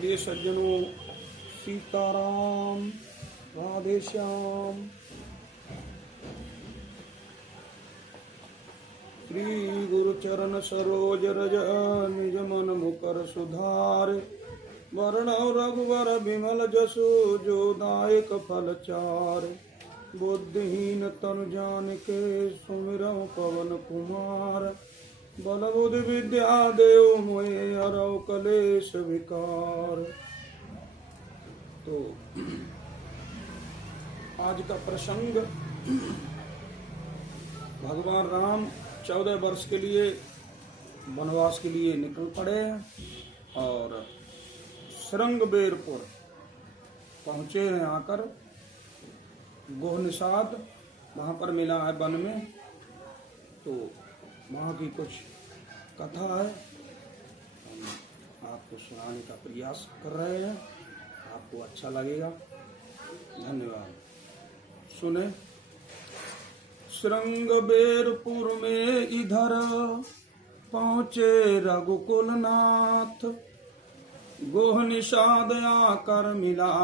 प्रिय सज्जनों, सीताराम, राधे श्याम। श्री गुरु चरण सरोज रज निज मन मुकर सुधार। वर्ण रघुवर विमल जसु जो दायक फल चार। बुद्धिहीन तनु जानिके सुमिरौ पवन कुमार। बल बुद्धि विद्या देव मोहे हरौ कलेश विकार। तो आज का प्रसंग, भगवान राम 14 वर्ष के लिए वनवास के लिए निकल पड़े और श्रृंगबेरपुर पहुंचे हैं। आकर गोह निषाद वहां पर मिला है वन में, तो वहां की कुछ कथा है, हम आपको सुनाने का प्रयास कर रहे हैं। आपको अच्छा लगेगा। धन्यवाद। सुने। श्रृंगबेरपुर में इधर पहुंचे रघुकुल नाथ। गोह निषाद आकर मिला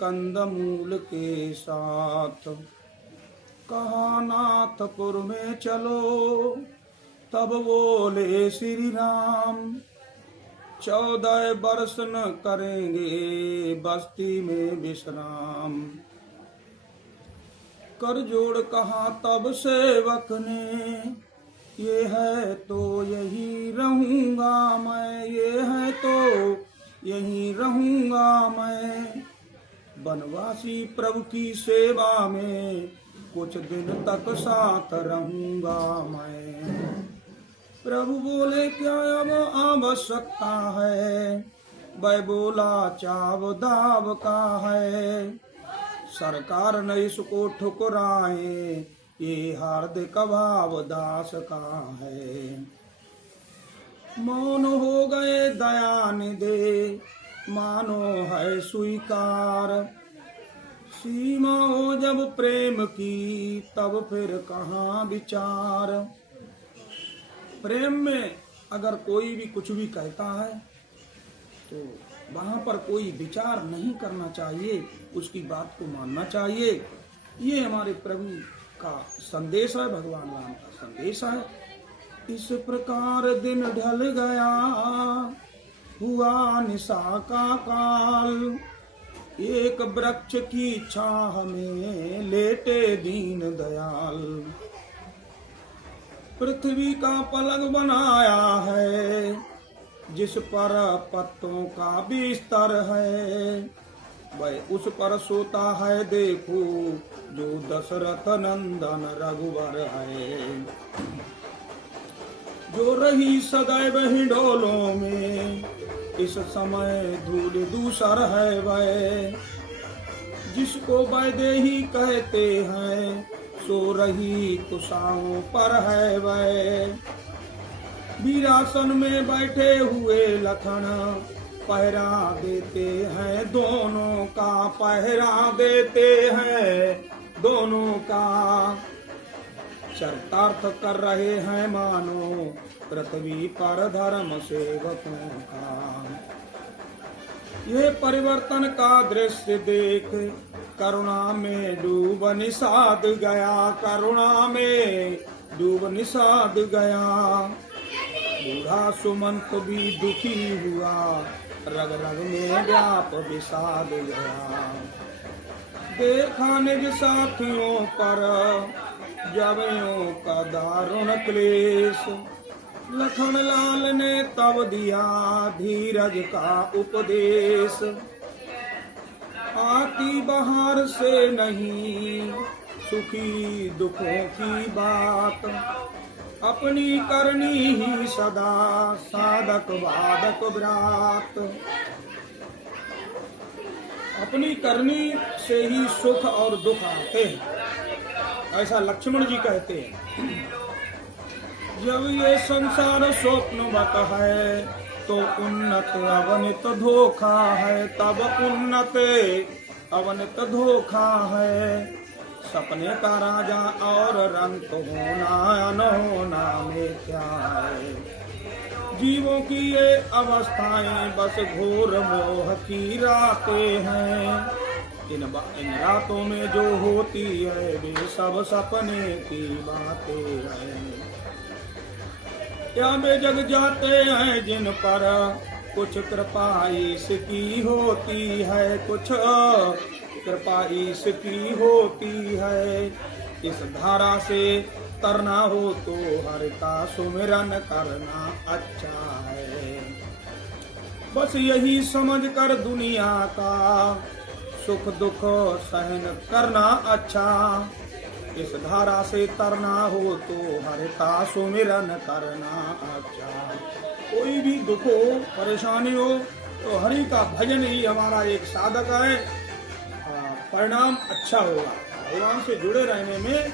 कंदमूल के साथ। कहा नाथपुर में चलो, तब बोले श्री राम। 14 वर्ष न करेंगे बस्ती में विश्राम। कर जोड़ कहा तब सेवक ने, ये है तो यही रहूंगा मैं, ये है तो यही रहूंगा मैं। बनवासी प्रभु की सेवा में कुछ दिन तक साथ रहूंगा मैं। प्रभु बोले क्या अब आवश्यकता है, वह बोला चाव दाव का है। सरकार न इसको ठुकराए, ये हार्दिक भाव दास का है। मौन हो गए दयानिधे, मानो है स्वीकार। सीमा हो जब प्रेम की, तब फिर कहाँ विचार। प्रेम में अगर कोई भी कुछ भी कहता है तो वहां पर कोई विचार नहीं करना चाहिए, उसकी बात को मानना चाहिए। ये हमारे प्रभु का संदेश है, भगवान राम का संदेश है। इस प्रकार दिन ढल गया, हुआ निशा का काल। एक वृक्ष की छाह में लेटे दीन दयाल। पृथ्वी का पलंग बनाया है, जिस पर पत्तों का बिस्तर है। वह उस पर सोता है देखो, जो दशरथ नंदन रघुवर है। जो रही सदैव हिंडोलों में, इस समय धूल दूसर है वह। जिसको वैदेही कहते हैं, सो रही कुशाओं पर है वह। वीरासन में बैठे हुए लखन, पहरा देते हैं दोनों का, पहरा देते हैं दोनों का। चरितार्थ कर रहे हैं मानो, पृथ्वी पर धर्म सेवकों का। ये परिवर्तन का दृश्य देख, करुणा में डूब निषाद गया, करुणा में डूब निषाद गया। बूढ़ा सुमंत भी दुखी हुआ, रग रग में व्याप विषाद गया। देखा निज साथियों पर जवयों का दारुण क्लेश। लखन लाल ने तब दिया धीरज का उपदेश। आती बहार से नहीं सुखी दुखों की बात। अपनी करनी ही सदा साधक वादक व्रात। अपनी करनी से ही सुख और दुख आते हैं, ऐसा लक्ष्मण जी कहते हैं। जब ये संसार स्वप्नवत है, तो उन्नत अवनित धोखा है। तब उन्नत अवनित धोखा है। सपने का राजा और रंग तो होना न होना में क्या है। जीवों की ये अवस्थाएं बस घोर मोह की रातें हैं। इन रातों में जो होती है वे सब सपने की बातें हैं। या वे जग जाते हैं जिन पर कुछ कृपा इसकी होती है, कुछ कृपा इसकी होती है। इस धारा से तरना हो तो हरि का सुमिरन करना अच्छा है। बस यही समझ कर दुनिया का सुख दुख सहन करना अच्छा। इस धारा से तरना हो तो हरि का सुमिरन करना अच्छा। कोई भी दुख हो परेशानी हो तो हरि का भजन ही हमारा एक साधक है। परिणाम अच्छा होगा। भगवान से जुड़े रहने में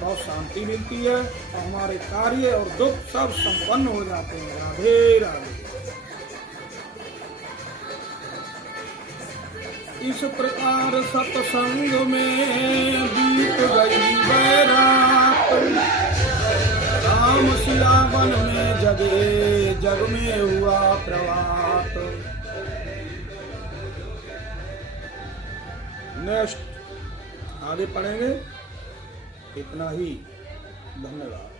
बहुत शांति मिलती है और हमारे कार्य और दुख सब संपन्न हो जाते हैं। राधे राधे। इस प्रकार सत्संग में बीत गई बैरात, राम सिया वन में जगे जग में हुआ प्रभात। नेक्स्ट आगे पढ़ेंगे। इतना ही, धन्यवाद।